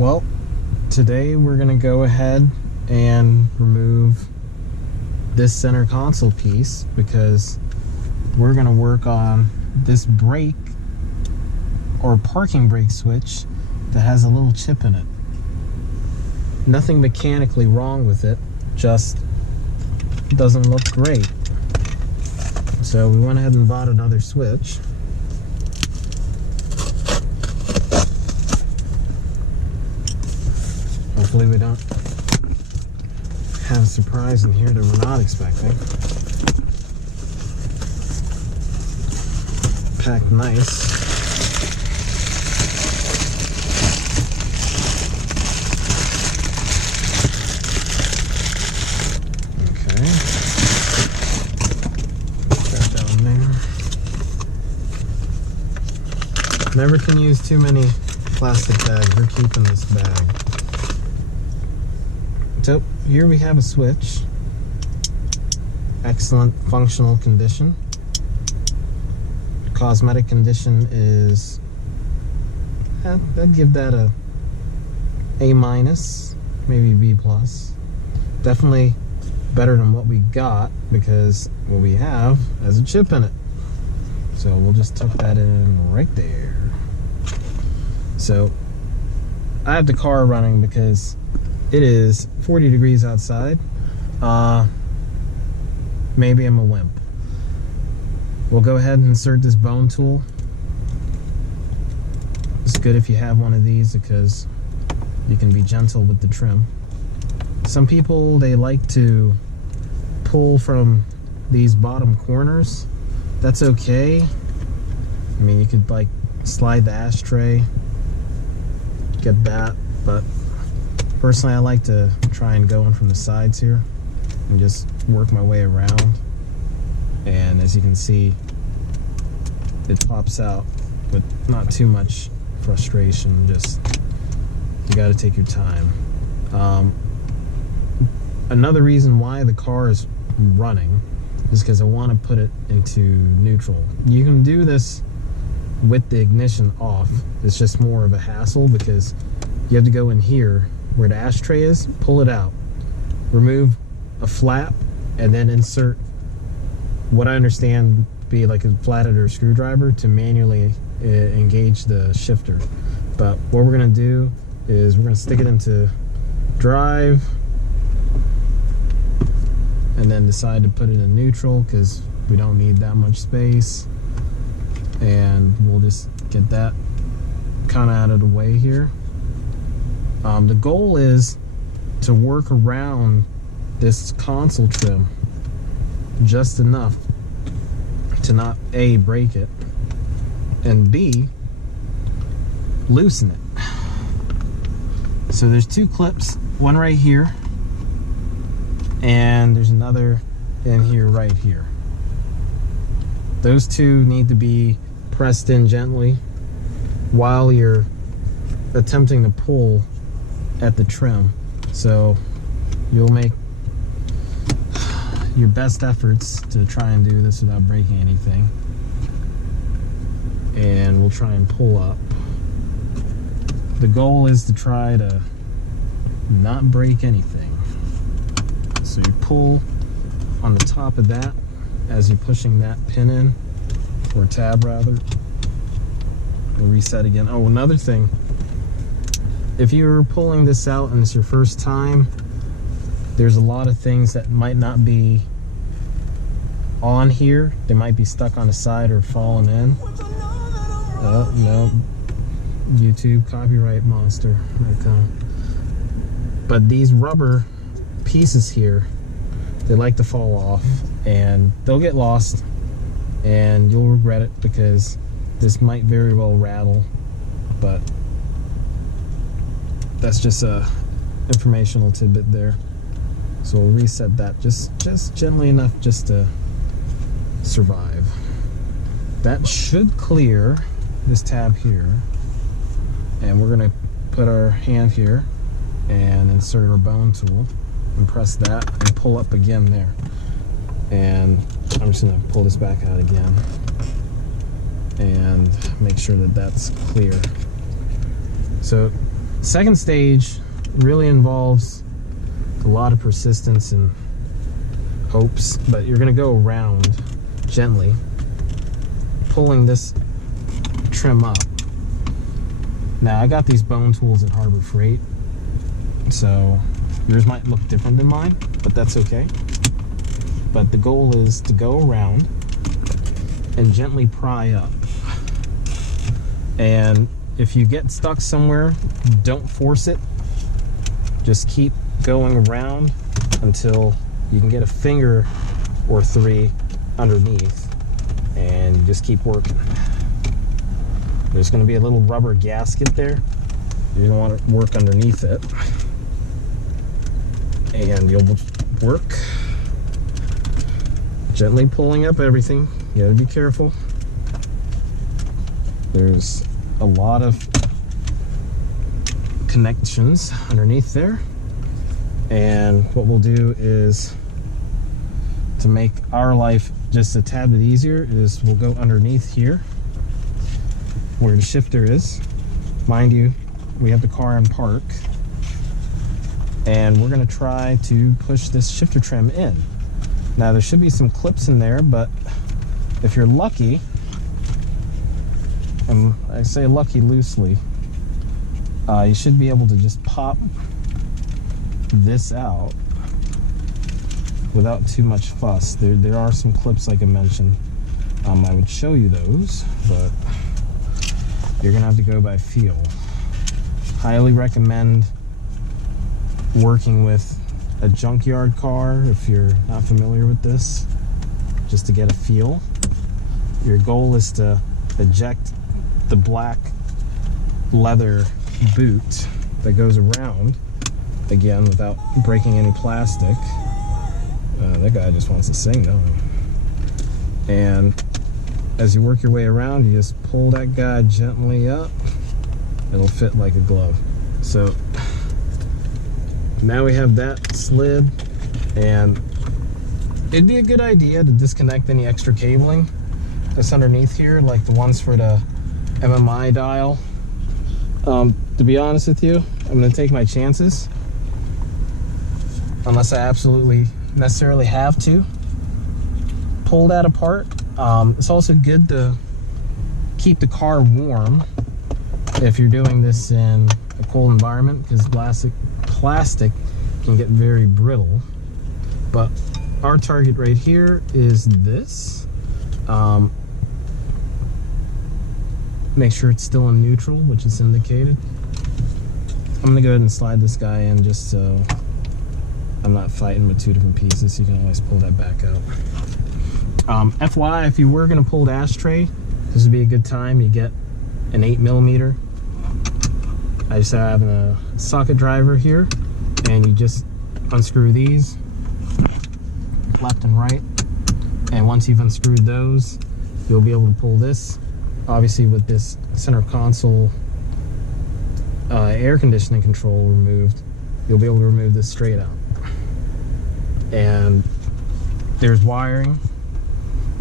Well, today we're going to go ahead and remove this center console piece because we're going to work on this brake or parking brake switch that has a little chip in it. Nothing mechanically wrong with it, just doesn't look great. So we went ahead and bought another switch. Hopefully we don't have a surprise in here that we're not expecting. Packed nice. Okay. Put that down there. Never can use too many plastic bags. We're keeping this bag. So here we have a switch. Excellent functional condition. Cosmetic condition is, I'd give that a A-, maybe B+. Definitely better than what we got because what we have has a chip in it. So we'll just tuck that in right there. So I have the car running because it is 40 degrees outside. Maybe I'm a wimp. We'll go ahead and insert this bone tool. It's good if you have one of these because you can be gentle with the trim. Some people, they like to pull from these bottom corners. That's okay. I mean, you could like slide the ashtray, get that, but personally, I like to try and go in from the sides here and just work my way around. And as you can see, it pops out with not too much frustration. Just, you got to take your time. Another reason why the car is running is because I want to put it into neutral. You can do this with the ignition off. It's just more of a hassle because you have to go in here where the ashtray is, pull it out, remove a flap, and then insert what I understand be like a flathead or a screwdriver to manually engage the shifter. But what we're gonna do is we're gonna stick it into drive and then decide to put it in neutral because we don't need that much space, and we'll just get that kind of out of the way here. The goal is to work around this console trim just enough to not A, break it, and B, loosen it. So there's two clips, one right here, and there's another in here right here. Those two need to be pressed in gently while you're attempting to pull at the trim. So you'll make your best efforts to try and do this without breaking anything. And we'll try and pull up. The goal is to try to not break anything. So you pull on the top of that as you're pushing that pin in, or tab rather. We'll reset again. Oh, another thing. If you're pulling this out and it's your first time, there's a lot of things that might not be on here. They might be stuck on the side or falling in. Oh, no. YouTube copyright monster. But these rubber pieces here, they like to fall off and they'll get lost and you'll regret it because this might very well rattle, but that's just a informational tidbit there. So we'll reset that just gently enough just to survive. That should clear this tab here, and we're gonna put our hand here and insert our bone tool and press that and pull up again there. And I'm just gonna pull this back out again and make sure that that's clear. So Second stage really involves a lot of persistence and hopes, but you're going to go around gently, pulling this trim up. Now I got these bone tools at Harbor Freight, so yours might look different than mine, but that's okay. But the goal is to go around and gently pry up. And if you get stuck somewhere, don't force it. Just keep going around until you can get a finger or three underneath, and you just keep working. There's going to be a little rubber gasket there. You don't want to work underneath it. And you'll work gently pulling up everything. You gotta be careful. There's a lot of connections underneath there. And what we'll do is, to make our life just a tad bit easier, is we'll go underneath here where the shifter is. Mind you, we have the car in park, and we're going to try to push this shifter trim in. Now there should be some clips in there, but if you're lucky, and I say lucky loosely, you should be able to just pop this out without too much fuss. There are some clips, like I mentioned. I would show you those, but you're gonna have to go by feel. Highly recommend working with a junkyard car if you're not familiar with this, just to get a feel. Your goal is to eject the black leather boot that goes around, again, without breaking any plastic. That guy just wants to sing, don't he? And as you work your way around, you just pull that guy gently up. It'll fit like a glove. So now we have that slid, and it'd be a good idea to disconnect any extra cabling that's underneath here, like the ones for the MMI dial. To be honest with you, I'm gonna take my chances, unless I absolutely necessarily have to pull that apart. It's also good to keep the car warm if you're doing this in a cold environment, because plastic can get very brittle. But our target right here is this. Make sure it's still in neutral, which is indicated. I'm gonna go ahead and slide this guy in just so I'm not fighting with two different pieces. You can always pull that back out. FYI, if you were gonna pull the ashtray, this would be a good time. You get an 8mm. I just have a socket driver here, and you just unscrew these left and right. And once you've unscrewed those, you'll be able to pull this. Obviously, with this center console air conditioning control removed, you'll be able to remove this straight out. And there's wiring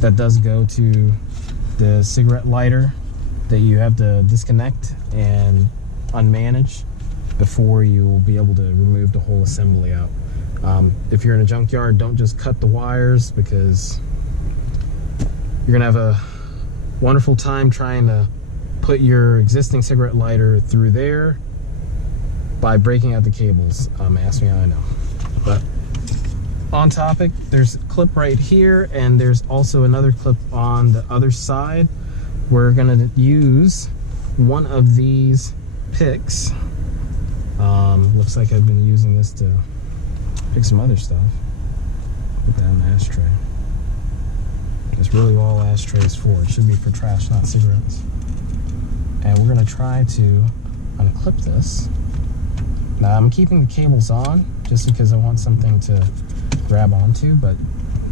that does go to the cigarette lighter that you have to disconnect and unmanage before you will be able to remove the whole assembly out. If you're in a junkyard, don't just cut the wires, because you're gonna have a wonderful time trying to put your existing cigarette lighter through there by breaking out the cables. Ask me how I know. But on topic, there's a clip right here, and there's also another clip on the other side. We're gonna use one of these picks. Looks like I've been using this to pick some other stuff. Put that in the ashtray. That's really all ashtrays for. It should be for trash, not cigarettes. And we're gonna try to unclip this. Now I'm keeping the cables on just because I want something to grab onto, but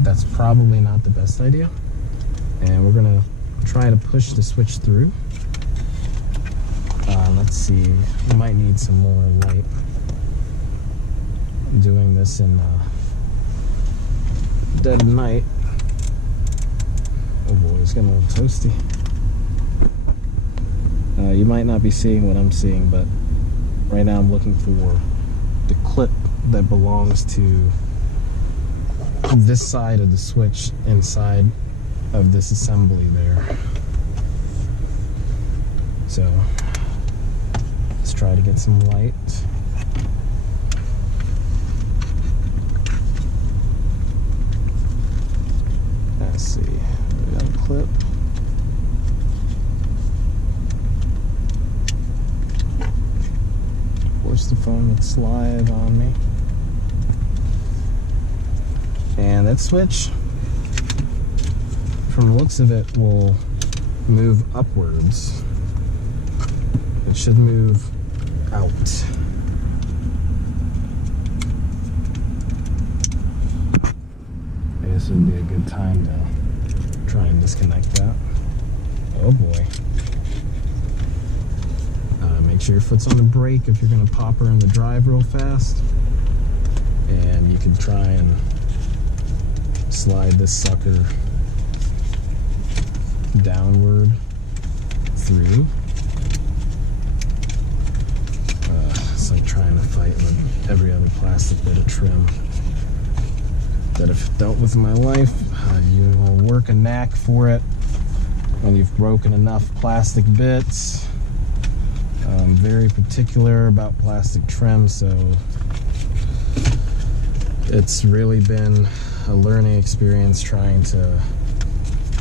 that's probably not the best idea. And we're gonna try to push the switch through. Let's see, we might need some more light. I'm doing this in dead of night. Oh boy, it's getting a little toasty. You might not be seeing what I'm seeing, but Right now I'm looking for the clip that belongs to this side of the switch inside of this assembly there. So let's try to get some light. Let's see, we got a clip. Of course the phone would slide on me. And that switch, from the looks of it, will move upwards. It should move out. I guess it would be a good time to try and disconnect that. Oh boy. Make sure your foot's on the brake if you're going to pop her in the drive real fast. And you can try and slide this sucker downward through. It's like trying to fight with every other plastic bit of trim that I've dealt with in my life. You will work a knack for it when you've broken enough plastic bits. I'm very particular about plastic trim, so it's really been a learning experience trying to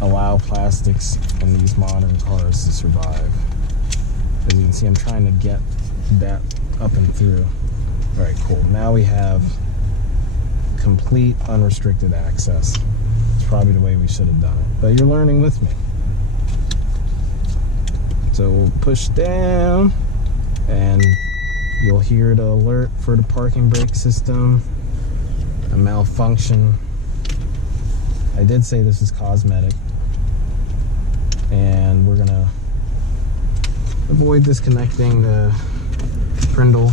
allow plastics in these modern cars to survive. As you can see, I'm trying to get that up and through. All right, cool. Now we have complete unrestricted access. It's probably the way we should have done it, but you're learning with me. So we'll push down and you'll hear the alert for the parking brake system, a malfunction. I did say this is cosmetic, and we're gonna avoid disconnecting the brindle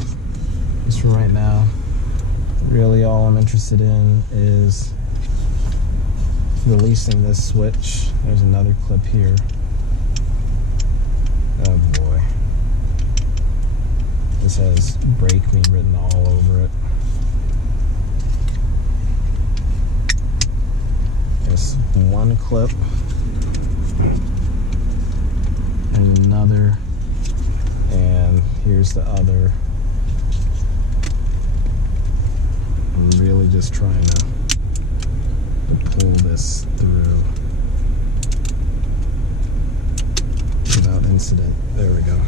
just for right now. Really all I'm interested in is releasing this switch. There's another clip here. Oh boy. This has brake me written all over it. There's one clip and another, and here's the other. I'm really just trying to pull this through without incident. There we go.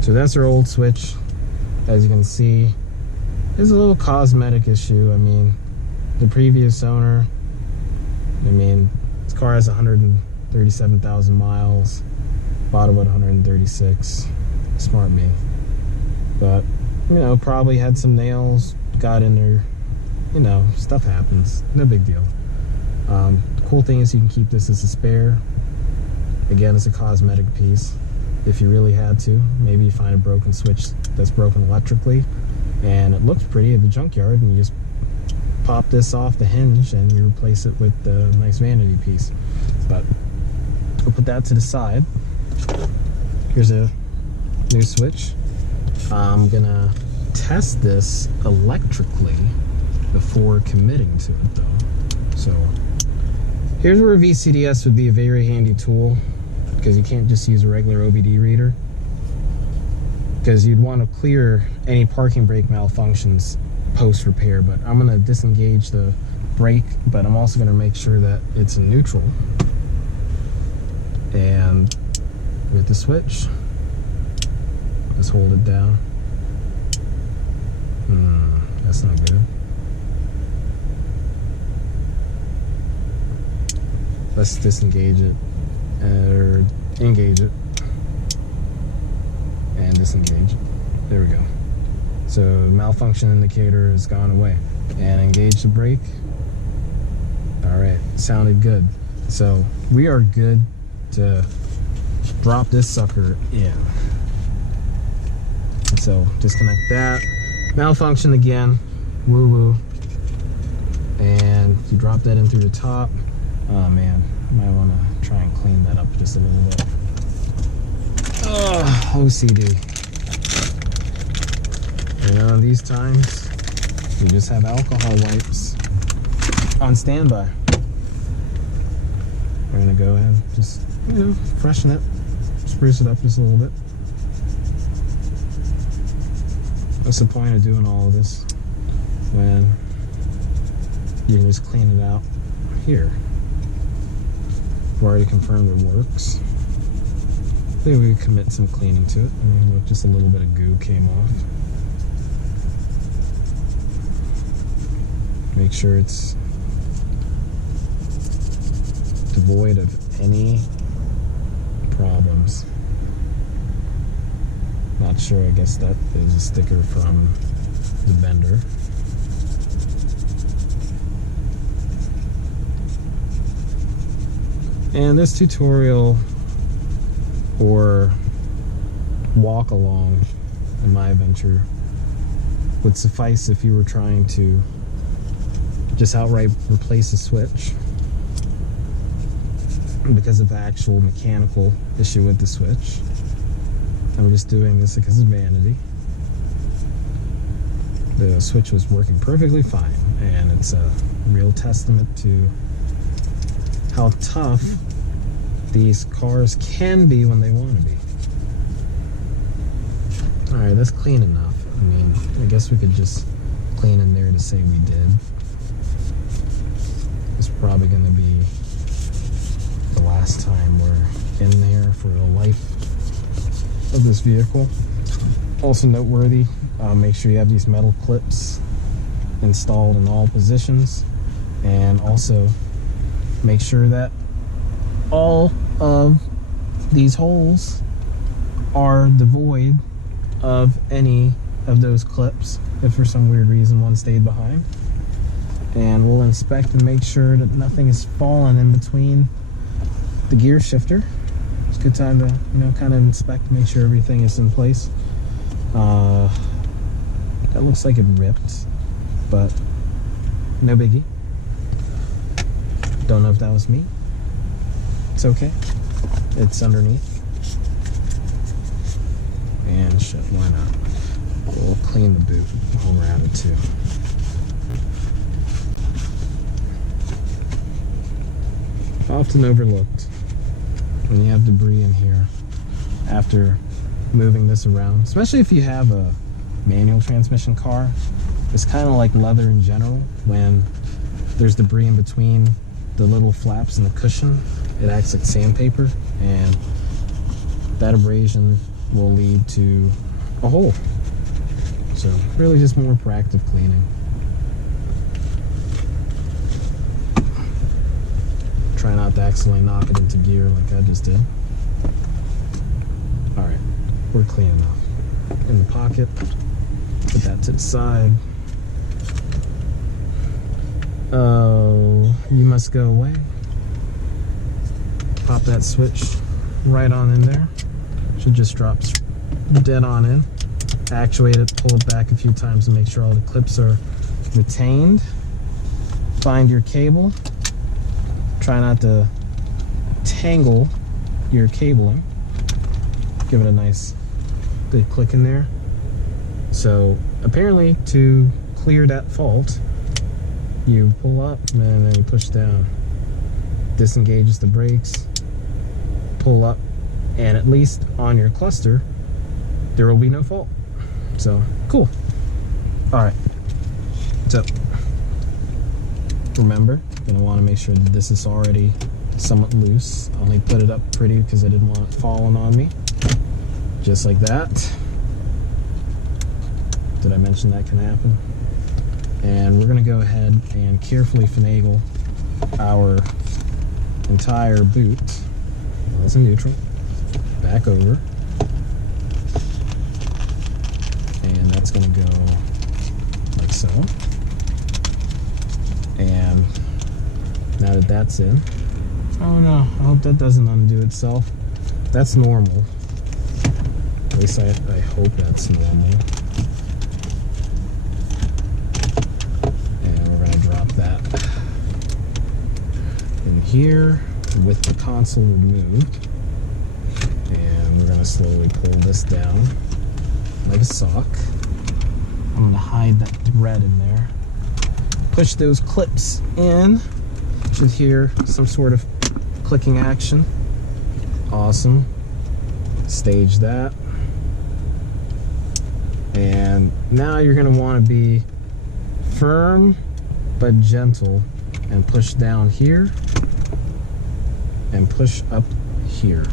So that's our old switch. As you can see, it's a little cosmetic issue. I mean, the previous owner, this car has 137,000 miles, bought it with 136. Smart me. But, probably had some nails, got in there, stuff happens. No big deal. The cool thing is you can keep this as a spare. Again, it's a cosmetic piece. If you really had to, maybe you find a broken switch that's broken electrically and it looks pretty at the junkyard, and you just pop this off the hinge and you replace it with the nice vanity piece. But we'll put that to the side. Here's a new switch. I'm gonna test this electrically before committing to it though. So here's where a VCDS would be a very handy tool, because you can't just use a regular OBD reader, because you'd want to clear any parking brake malfunctions post repair. But I'm going to disengage the brake, but I'm also going to make sure that it's in neutral. And with the switch, let's hold it down. That's not good. Let's disengage it, or engage it, and disengage. There we go. So malfunction indicator has gone away. And engage the brake. All right, sounded good. So we are good to drop this sucker in. So disconnect that. Malfunction again. Woo woo. And you drop that in through the top. Oh man, I might want to try and clean that up just a little bit. OCD. And on these times, you just have alcohol wipes on standby. We're gonna go ahead and just, freshen it, spruce it up just a little bit. What's the point of doing all of this when you can just clean it out here? We've already confirmed it works. I think we could commit some cleaning to it. Look, just a little bit of goo came off. Make sure it's devoid of any problems. Not sure, I guess that is a sticker from the vendor. And this tutorial or walk along in my adventure would suffice if you were trying to just outright replace a switch because of the actual mechanical issue with the switch. I'm just doing this because of vanity. The switch was working perfectly fine, and it's a real testament to how tough these cars can be when they want to be. Alright, that's clean enough. I mean, I guess we could just clean in there to say we did. It's probably going to be the last time we're in there for the life of this vehicle. Also noteworthy, make sure you have these metal clips installed in all positions, and also make sure that all of these holes are devoid of any of those clips if for some weird reason one stayed behind. And we'll inspect and make sure that nothing is fallen in between the gear shifter. It's a good time to, kind of inspect and make sure everything is in place. That looks like it ripped, but no biggie. Don't know if that was me. It's okay. It's underneath. And shit, why not? We'll clean the boot while we're at it too. Often overlooked when you have debris in here after moving this around, especially if you have a manual transmission car. It's kind of like leather in general. When there's debris in between the little flaps and the cushion, it acts like sandpaper, and that abrasion will lead to a hole. So really just more proactive cleaning. Try not to accidentally knock it into gear like I just did. Alright, we're clean enough. In the pocket, put that to the side. Oh, you must go away. Pop that switch right on in there. Should just drop dead on in. Actuate it, pull it back a few times to make sure all the clips are retained. Find your cable. Try not to tangle your cabling. Give it a nice good click in there. So apparently to clear that fault, you pull up and then you push down. Disengages the brakes, pull up, and at least on your cluster there will be no fault. So cool. Alright, so remember, gonna want to make sure that this is already somewhat loose. I only put it up pretty because I didn't want it falling on me. Just like that. Did I mention that can happen? And we're gonna go ahead and carefully finagle our entire boot. That's in neutral. Back over. And that's gonna go like so. And now that that's in, oh no, I hope that doesn't undo itself. That's normal. At least I hope that's normal. And we're gonna drop that in here with the console removed. And we're gonna slowly pull this down like a sock. I'm gonna hide that red in there. Push those clips in. Should hear some sort of clicking action. Awesome. Stage that. And now you're gonna wanna be firm but gentle and push down here and push up here.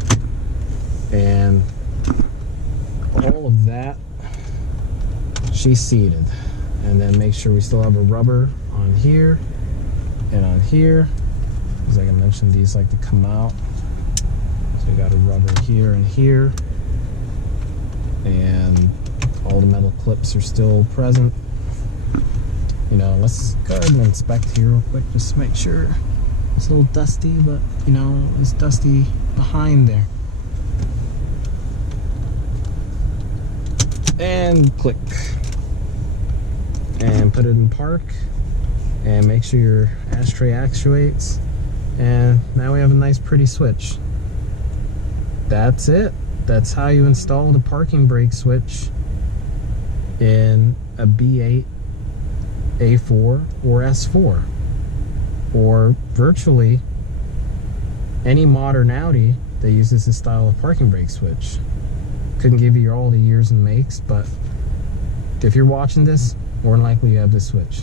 And all of that, she's seated. And then make sure we still have a rubber on here and on here. As I mentioned, these like to come out. So we got a rubber here and here. And all the metal clips are still present. You know, let's go ahead and inspect here real quick just to make sure. It's a little dusty, but you know, it's dusty behind there. And click. And put it in park. And make sure your ashtray actuates. And now we have a nice pretty switch. That's it. That's how you install the parking brake switch in a B8, A4, or S4. Or virtually any modern Audi that uses this style of parking brake switch. Couldn't give you all the years and makes, but if you're watching this, more than likely you have this switch.